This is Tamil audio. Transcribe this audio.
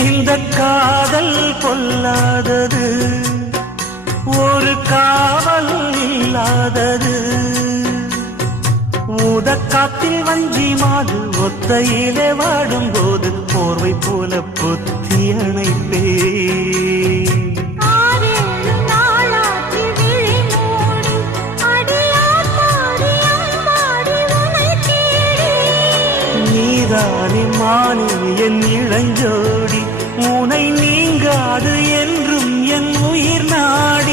இந்த காதல் கொல்லாதது, ஒரு காவல் இல்லாதது. ஊதக்காத்தில் வஞ்சி மாது ஒத்தையிலே வாடும்போது போர்வை போல பொத்தி அணைப்பே. நீதானே மானே என் இளஞ்சோடி, உனை நீங்காது என்றும் என் உயிர் நாடி.